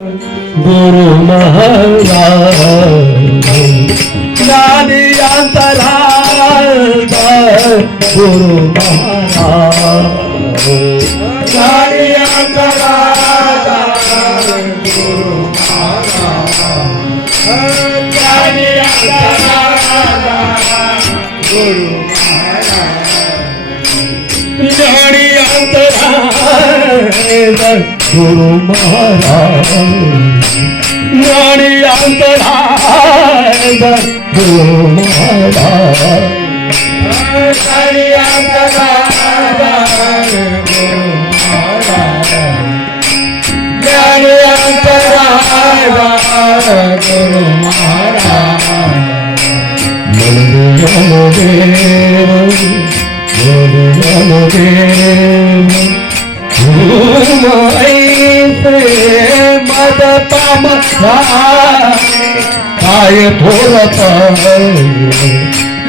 गुरु महाराज ज्ञानी अंतराळा गुरु महाराज ज्ञानी अंतराळा गुरु महाराज ज्ञानी अंतराळा गुरु ज्ञानी अंतराळा गुरु महाराज ज्ञानी अंतराळा गुरु महाराज ज्ञानी अंतराळा गुरु महाराज ज्ञानी अंतराळा गुरु महाराज मद पाम काय थोर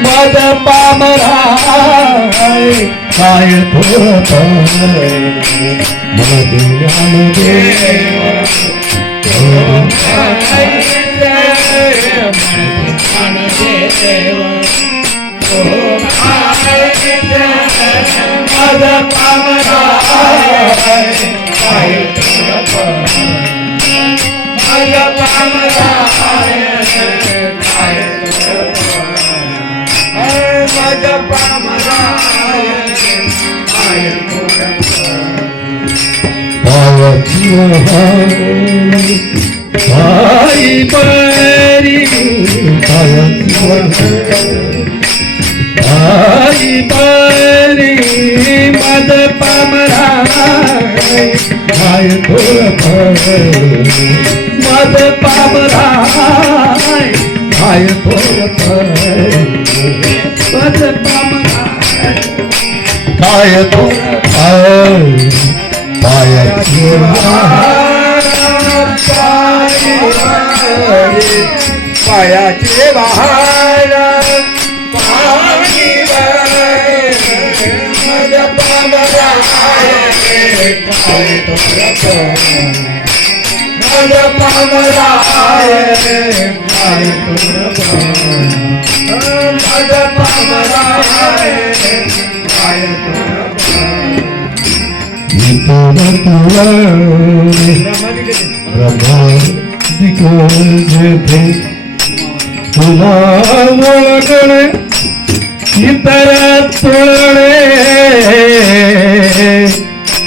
मद पाम काय थोर मद ज्ञान देव मद पाम आई बरी आई बरी मद पामरा मद पामरा मद पामरा पायाचे बहार पाणी मद पामरा मद पामरा मद पामरा तुला ओळखणे इतर तुळणे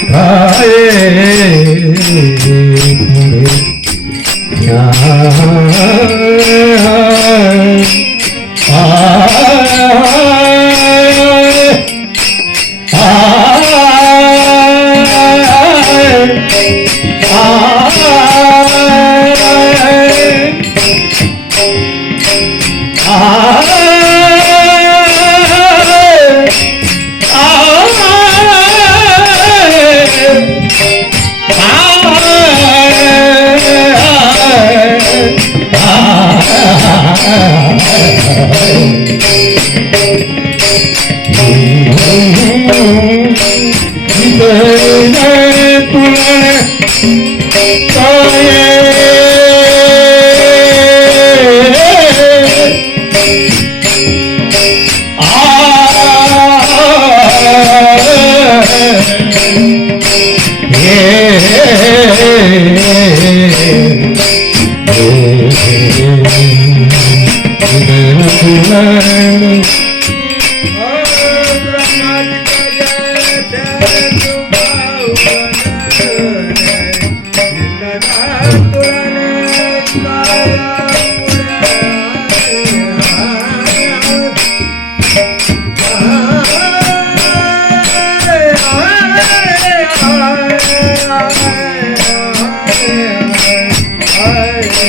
काय